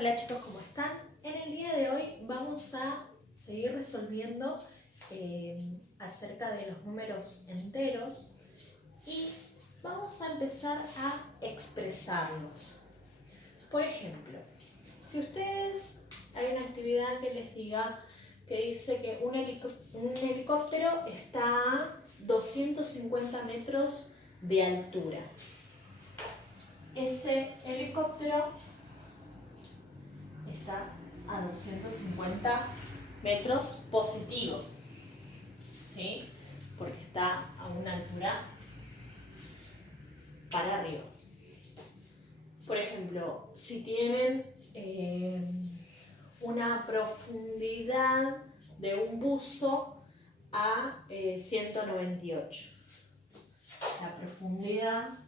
Hola chicos, ¿cómo están? En el día de hoy vamos a seguir resolviendo acerca de los números enteros y vamos a empezar a expresarlos. Por ejemplo, si ustedes hay una actividad que les diga que dice que un helicóptero está a 250 metros de altura. Ese helicóptero está a 250 metros positivo, ¿sí? Porque está a una altura para arriba. Por ejemplo, si tienen una profundidad de un buzo a 198, la profundidad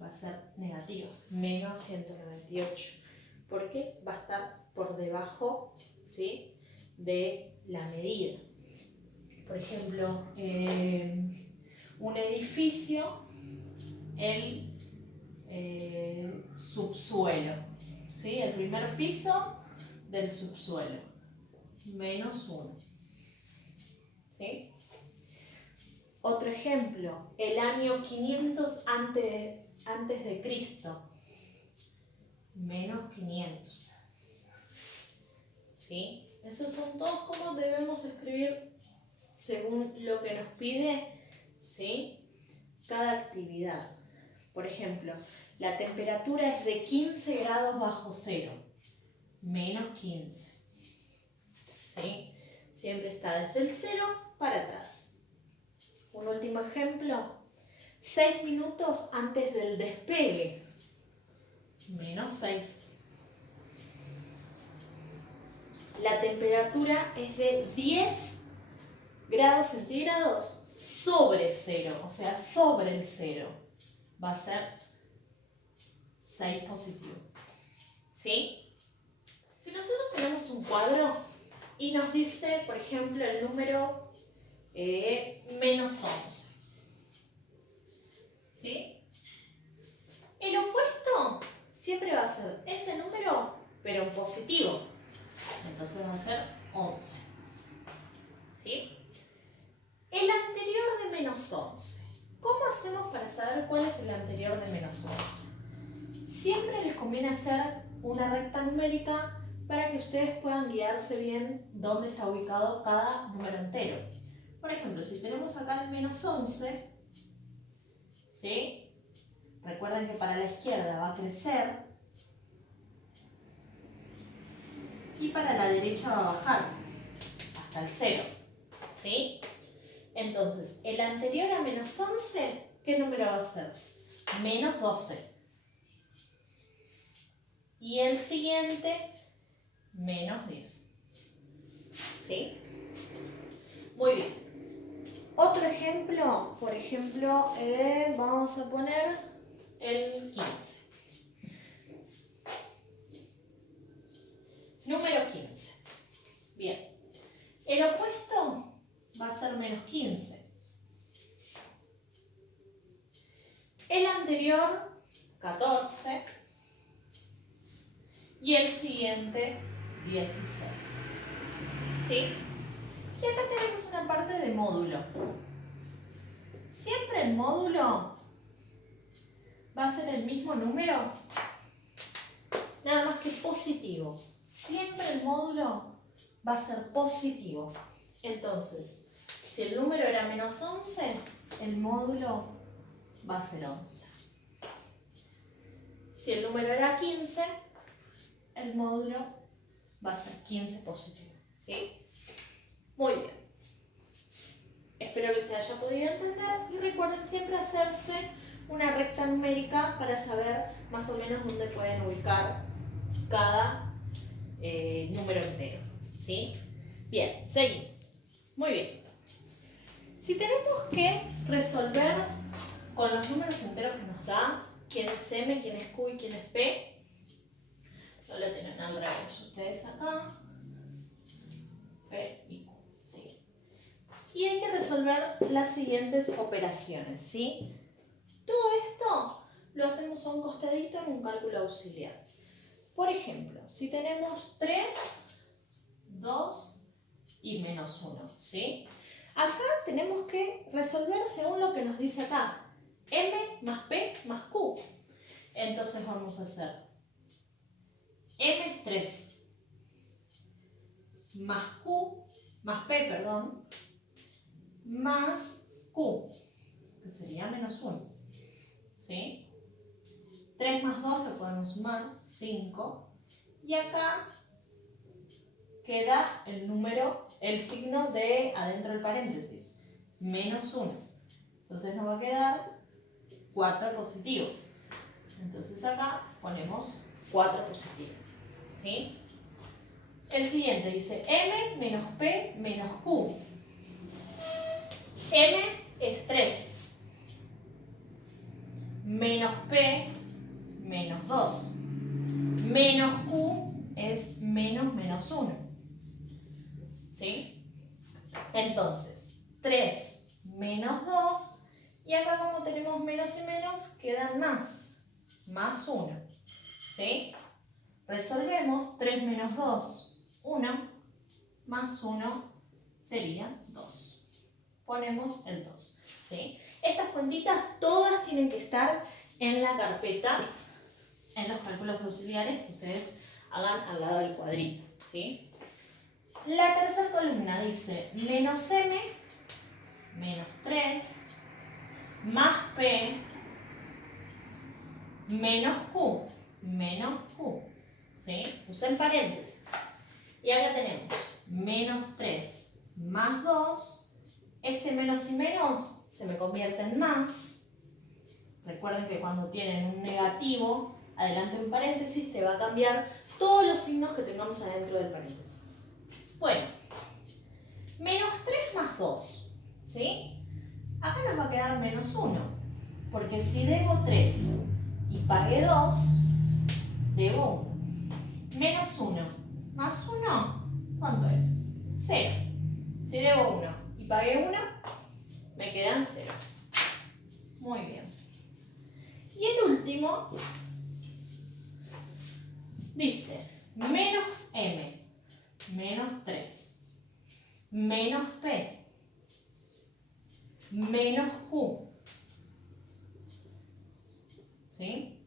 va a ser negativa, menos 198. Porque va a estar por debajo, ¿sí?, de la medida. Por ejemplo, un edificio, el subsuelo, ¿sí?, el primer piso del subsuelo, menos 1. ¿Sí? Otro ejemplo, el año 500 antes de Cristo, menos 500. ¿Sí? Esos son todos como debemos escribir según lo que nos pide, ¿sí?, cada actividad. Por ejemplo, la temperatura es de 15 grados bajo cero, menos 15. ¿Sí? Siempre está desde el 0 para atrás. Un último ejemplo, 6 minutos antes del despegue, menos 6. La temperatura es de 10 grados centígrados sobre 0, o sea, sobre el 0. Va a ser 6 positivo. ¿Sí? Si nosotros tenemos un cuadro y nos dice, por ejemplo, el número menos 11. ¿Sí? El opuesto siempre va a ser ese número, pero en positivo. Entonces va a ser 11. ¿Sí? El anterior de menos 11. ¿Cómo hacemos para saber cuál es el anterior de menos 11? Siempre les conviene hacer una recta numérica para que ustedes puedan guiarse bien dónde está ubicado cada número entero. Por ejemplo, si tenemos acá el menos 11, ¿sí?, recuerden que para la izquierda va a crecer y para la derecha va a bajar hasta el 0. ¿Sí? Entonces, el anterior a menos 11, ¿qué número va a ser? Menos 12. Y el siguiente, menos 10. ¿Sí? Muy bien. Otro ejemplo, por ejemplo, vamos a poner el 15. Número 15. Bien. El opuesto va a ser menos 15. El anterior, 14. Y el siguiente, 16. ¿Sí? Y acá tenemos una parte de módulo. Siempre el módulo va a ser el mismo número, nada más que positivo. Siempre el módulo va a ser positivo. Entonces, si el número era menos 11, el módulo va a ser 11. Si el número era 15, el módulo va a ser 15 positivo. ¿Sí? Muy bien. Espero que se haya podido entender y recuerden siempre hacerse una recta numérica para saber más o menos dónde pueden ubicar cada número entero. ¿Sí? Bien, seguimos. Muy bien. Si tenemos que resolver con los números enteros que nos da, quién es M, quién es Q y quién es P, no lo tienen al revés ustedes acá, P y Q. ¿Sí? Y hay que resolver las siguientes operaciones, ¿sí? Todo esto lo hacemos a un costadito en un cálculo auxiliar. Por ejemplo, si tenemos 3, 2 y menos 1, ¿sí? Acá tenemos que resolver según lo que nos dice acá. M más P más Q. Entonces vamos a hacer M es 3 más Q, más P, perdón, más Q, que sería menos 1, ¿sí? 3 más 2 lo podemos sumar, 5, y acá queda el número, el signo de adentro del paréntesis, menos 1. Entonces nos va a quedar 4 positivo. Entonces acá ponemos 4 positivo, ¿sí? El siguiente dice M menos P menos Q. M es 3, menos P menos 2, menos Q es menos 1, ¿sí? Entonces, 3 menos 2, y acá como tenemos menos y menos, quedan más 1, ¿sí? Resolvemos 3 menos 2, 1, más 1 sería 2. Ponemos el 2, ¿sí? Estas cuentitas todas tienen que estar en la carpeta, en los cálculos auxiliares que ustedes hagan al lado del cuadrito, ¿sí? La tercera columna dice menos M, menos 3, más P, menos Q, ¿sí? Usen paréntesis. Y acá tenemos menos 3 más 2. Este menos y menos se me convierte en más. Recuerden que cuando tienen un negativo adelante de un paréntesis, te va a cambiar todos los signos que tengamos adentro del paréntesis. Bueno, menos 3 más 2, ¿sí? Acá nos va a quedar menos 1, porque si debo 3 y pagué 2, debo 1. Menos 1 más 1, ¿cuánto es? 0. Si debo 1 y pagué 1, me quedan 0. Muy bien. Y el último dice menos M, menos 3, menos P, menos Q, ¿sí?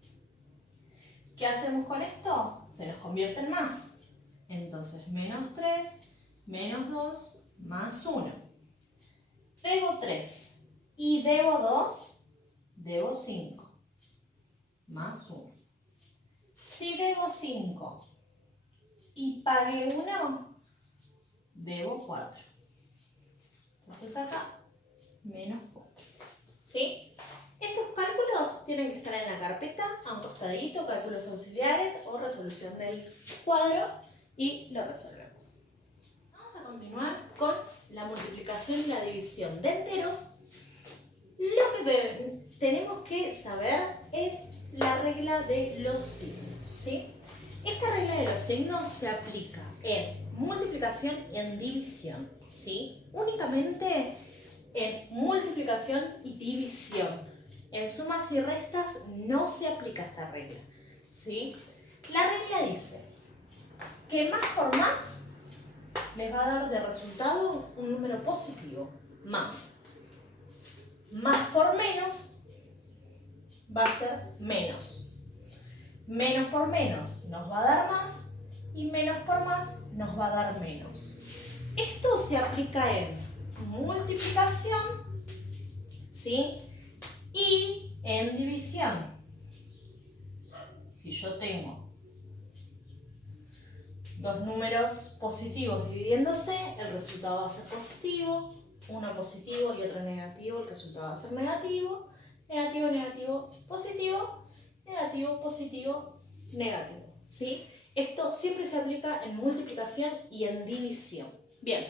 ¿Qué hacemos con esto? Se nos convierte en más. Entonces, menos 3, menos 2, más 1. Debo 3 y debo 2, debo 5, más 1. Si debo 5 y pagué 1, debo 4. Entonces acá, menos 4. ¿Sí? Estos cálculos tienen que estar en la carpeta, a un costadito, cálculos auxiliares o resolución del cuadro, y lo resolvemos. Vamos a continuar con la multiplicación y la división de enteros. Lo que tenemos que saber es la regla de los signos, ¿sí? Esta regla de los signos se aplica en multiplicación y en división, ¿sí? Únicamente en multiplicación y división. En sumas y restas no se aplica esta regla, ¿sí? La regla dice que más por más les va a dar de resultado un número positivo, más. Más por menos va a ser menos. Menos por menos nos va a dar más y menos por más nos va a dar menos. Esto se aplica en multiplicación, ¿sí? Y en división. Si yo tengo dos números positivos dividiéndose, el resultado va a ser positivo. Uno positivo y otro negativo, el resultado va a ser negativo. Negativo, negativo, positivo. Negativo, positivo, negativo, ¿sí? Esto siempre se aplica en multiplicación y en división. Bien,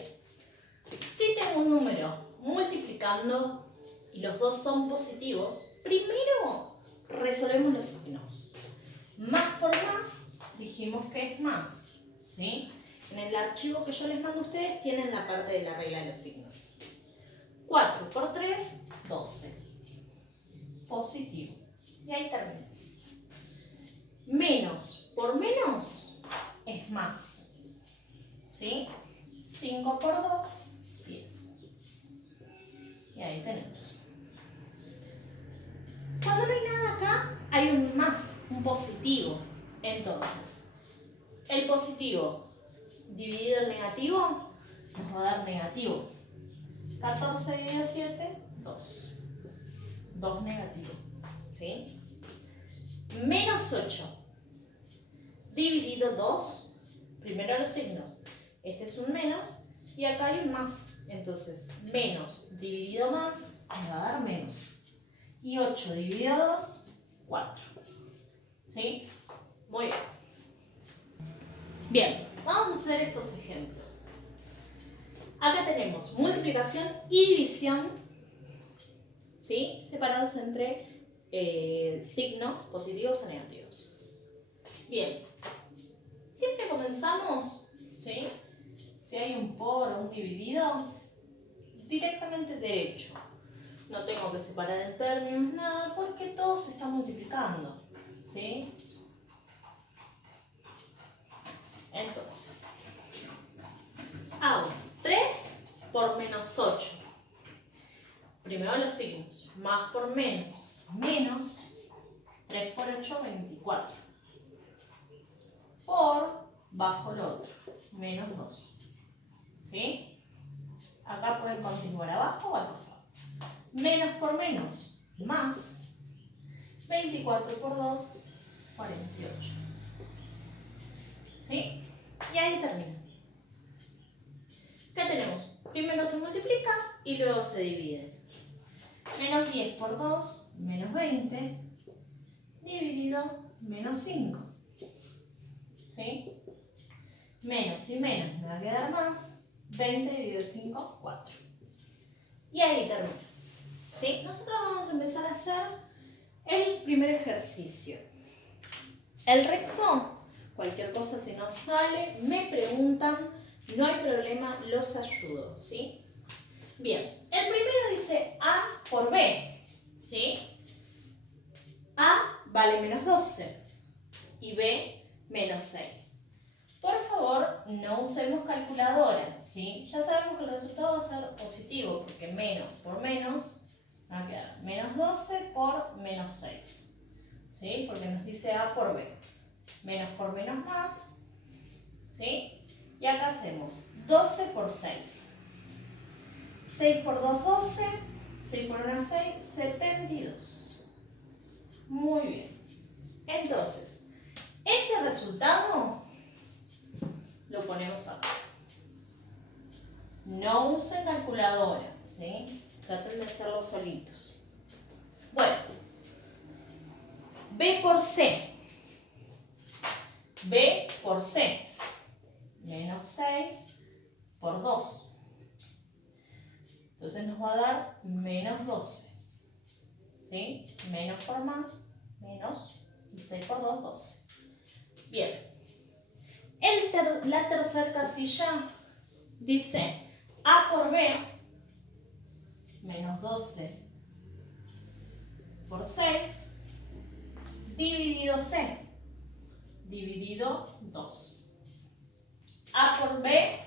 si tengo un número multiplicando y los dos son positivos, primero resolvemos los signos. Más por más, dijimos que es más, ¿sí? En el archivo que yo les mando a ustedes tienen la parte de la regla de los signos. 4 por 3, 12. Positivo. Y ahí termina. Menos por menos 5 por 2, 10. Y ahí tenemos. Cuando no hay nada acá, hay un más, un positivo. Entonces, el positivo dividido en negativo nos va a dar negativo. 14 dividido 7, 2. 2 negativo. ¿Sí? Menos 8 dividido 2. Primero los signos. Este es un menos y acá hay un más. Entonces, menos dividido más nos va a dar menos. Y 8 dividido 2, 4. ¿Sí? Muy bien. Bien, vamos a hacer estos ejemplos. Acá tenemos multiplicación y división, ¿sí? Separados entre signos positivos o negativos. Bien, siempre comenzamos, ¿sí? Si hay un por o un dividido, directamente derecho. No tengo que separar en términos, nada, porque todo se está multiplicando, ¿sí? Entonces, hago 3 por menos 8. Primero los signos. Más por menos. Menos 3 por 8, 24. Por bajo lo otro. Menos 2. ¿Sí? Acá pueden continuar abajo o al costado. Menos por menos. Más 24 por 2, 48. ¿Sí? Y ahí termina. ¿Qué tenemos? Primero se multiplica y luego se divide. Menos 10 por 2, menos 20, dividido menos 5. ¿Sí? Menos y menos me va a quedar más. 20 dividido 5, 4. Y ahí termina. ¿Sí? Nosotros vamos a empezar a hacer el primer ejercicio. El resto, cualquier cosa si no sale, me preguntan, no hay problema, los ayudo, ¿sí? Bien, el primero dice A por B, ¿sí? A vale menos 12 y B menos 6. Por favor, no usemos calculadora, ¿sí? Ya sabemos que el resultado va a ser positivo, porque menos por menos va a quedar menos 12 por menos 6, ¿sí? Porque nos dice A por B. Menos por menos más, ¿sí? Y acá hacemos 12 por 6. 6 por 2, 12. 6 por 1, 6. 72. Muy bien. Entonces, ese resultado lo ponemos acá. No usen calculadora, ¿sí? Traten de hacerlo solitos. Bueno. B por C. B por C. Menos 6 por 2. Entonces nos va a dar menos 12. ¿Sí? Menos por más, menos. Y 6 por 2, 12. Bien. La tercera casilla dice A por B menos 12 por 6 dividido C dividido 2. A por B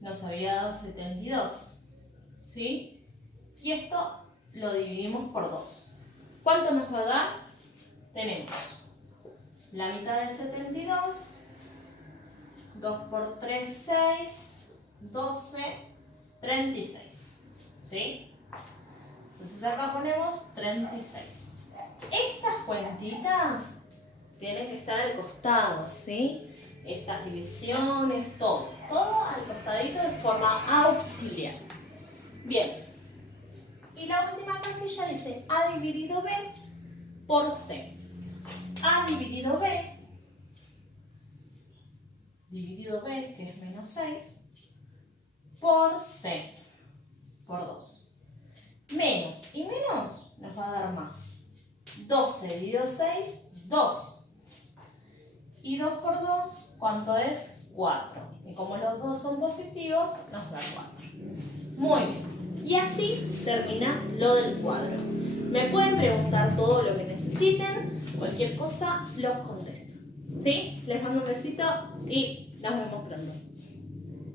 nos había dado 72, ¿sí? Y esto lo dividimos por 2. ¿Cuánto nos va a dar? Tenemos la mitad de 72, 2 por 3, 6, 12, 36, ¿sí? Entonces acá ponemos 36. Estas cuentitas tienen que estar al costado, ¿sí? Estas divisiones, todo al costadito de forma auxiliar. Bien. Y la última casilla dice A dividido B por C. A dividido B, que es menos 6, por C, por 2. Menos y menos nos va a dar más. 12 dividido 6, 2. Y 2 por 2, ¿cuánto es? 4. Y como los dos son positivos, nos da 4. Muy bien. Y así termina lo del cuadro. Me pueden preguntar todo lo que necesiten. Cualquier cosa, los contesto. ¿Sí? Les mando un besito y nos vemos pronto.